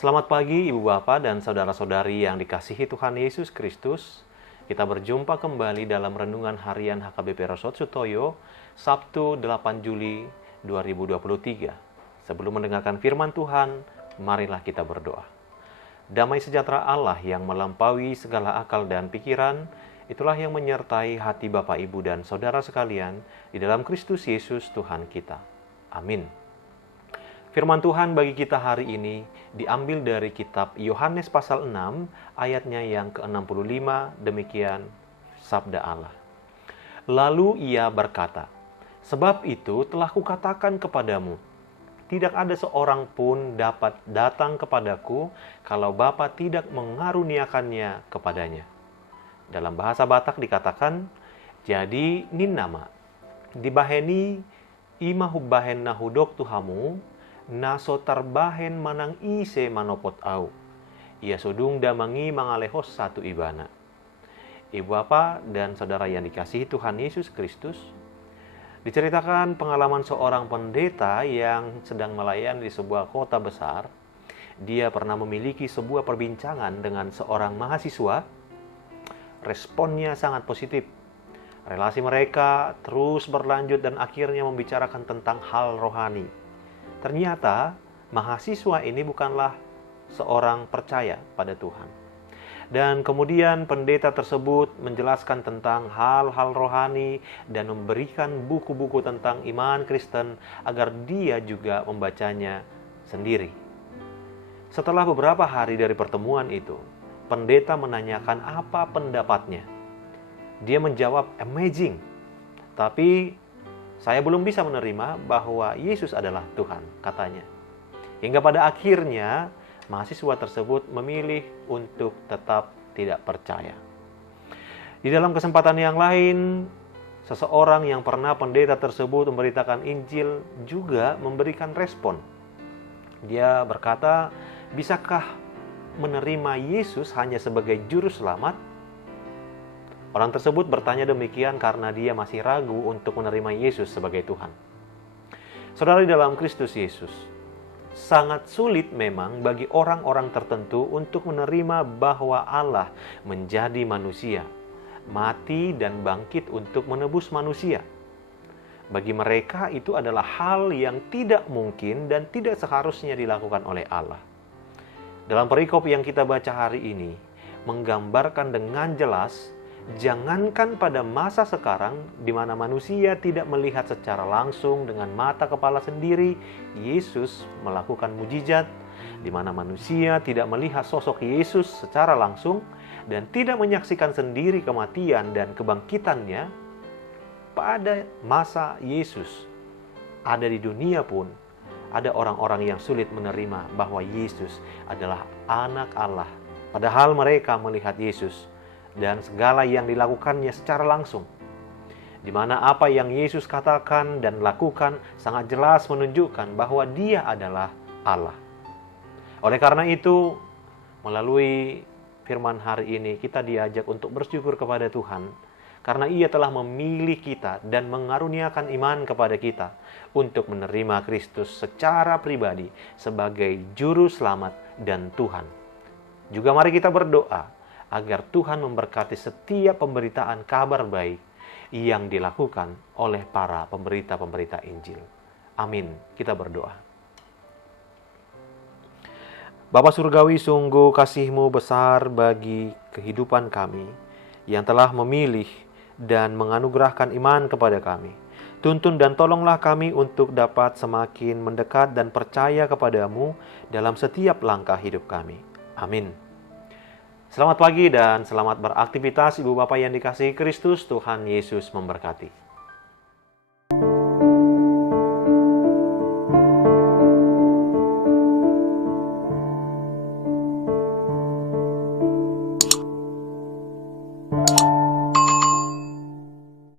Selamat pagi Ibu Bapak dan saudara-saudari yang dikasihi Tuhan Yesus Kristus. Kita berjumpa kembali dalam renungan harian HKBP Rasot Sutoyo, Sabtu 8 Juli 2023. Sebelum mendengarkan firman Tuhan, marilah kita berdoa. Damai sejahtera Allah yang melampaui segala akal dan pikiran, itulah yang menyertai hati Bapak, Ibu, dan saudara sekalian di dalam Kristus Yesus Tuhan kita. Amin. Firman Tuhan bagi kita hari ini diambil dari kitab Yohanes pasal 6 ayatnya yang ke-65, demikian sabda Allah. Lalu ia berkata, "Sebab itu telah kukatakan kepadamu, tidak ada seorang pun dapat datang kepadaku kalau Bapa tidak mengaruniakannya kepadanya." Dalam bahasa Batak dikatakan, "Jadi ninnama dibaheni imahubbahen nahudok tuhamu, naso tarbahen manang ise manopot au. Ia sudung damangi mangalehos satu ibana." Ibu Bapak dan saudara yang dikasihi Tuhan Yesus Kristus, diceritakan pengalaman seorang pendeta yang sedang melayani di sebuah kota besar. Dia pernah memiliki sebuah perbincangan dengan seorang mahasiswa. Responnya sangat positif. Relasi mereka terus berlanjut dan akhirnya membicarakan tentang hal rohani. Ternyata mahasiswa ini bukanlah seorang percaya pada Tuhan. Dan kemudian pendeta tersebut menjelaskan tentang hal-hal rohani dan memberikan buku-buku tentang iman Kristen agar dia juga membacanya sendiri. Setelah beberapa hari dari pertemuan itu, pendeta menanyakan apa pendapatnya. Dia menjawab, "Amazing, tapi saya belum bisa menerima bahwa Yesus adalah Tuhan," katanya. Hingga pada akhirnya, mahasiswa tersebut memilih untuk tetap tidak percaya. Di dalam kesempatan yang lain, seseorang yang pernah pendeta tersebut memberitakan Injil juga memberikan respon. Dia berkata, "Bisakah menerima Yesus hanya sebagai juru selamat?" Orang tersebut bertanya demikian karena dia masih ragu untuk menerima Yesus sebagai Tuhan. Saudara di dalam Kristus Yesus, sangat sulit memang bagi orang-orang tertentu untuk menerima bahwa Allah menjadi manusia, mati dan bangkit untuk menebus manusia. Bagi mereka itu adalah hal yang tidak mungkin dan tidak seharusnya dilakukan oleh Allah. Dalam perikop yang kita baca hari ini, menggambarkan dengan jelas, jangankan pada masa sekarang di mana manusia tidak melihat secara langsung dengan mata kepala sendiri Yesus melakukan mujizat, di mana manusia tidak melihat sosok Yesus secara langsung dan tidak menyaksikan sendiri kematian dan kebangkitannya, pada masa Yesus ada di dunia pun ada orang-orang yang sulit menerima bahwa Yesus adalah anak Allah, padahal mereka melihat Yesus dan segala yang dilakukannya secara langsung, di mana apa yang Yesus katakan dan lakukan sangat jelas menunjukkan bahwa Dia adalah Allah. Oleh karena itu, melalui firman hari ini kita diajak untuk bersyukur kepada Tuhan karena Ia telah memilih kita dan mengaruniakan iman kepada kita untuk menerima Kristus secara pribadi sebagai juru selamat dan Tuhan. Juga mari kita berdoa agar Tuhan memberkati setiap pemberitaan kabar baik yang dilakukan oleh para pemberita-pemberita Injil. Amin. Kita berdoa. Bapa Surgawi, sungguh kasih-Mu besar bagi kehidupan kami yang telah memilih dan menganugerahkan iman kepada kami. Tuntun dan tolonglah kami untuk dapat semakin mendekat dan percaya kepadamu dalam setiap langkah hidup kami. Amin. Selamat pagi dan selamat beraktivitas Ibu Bapak yang dikasihi Kristus. Tuhan Yesus memberkati.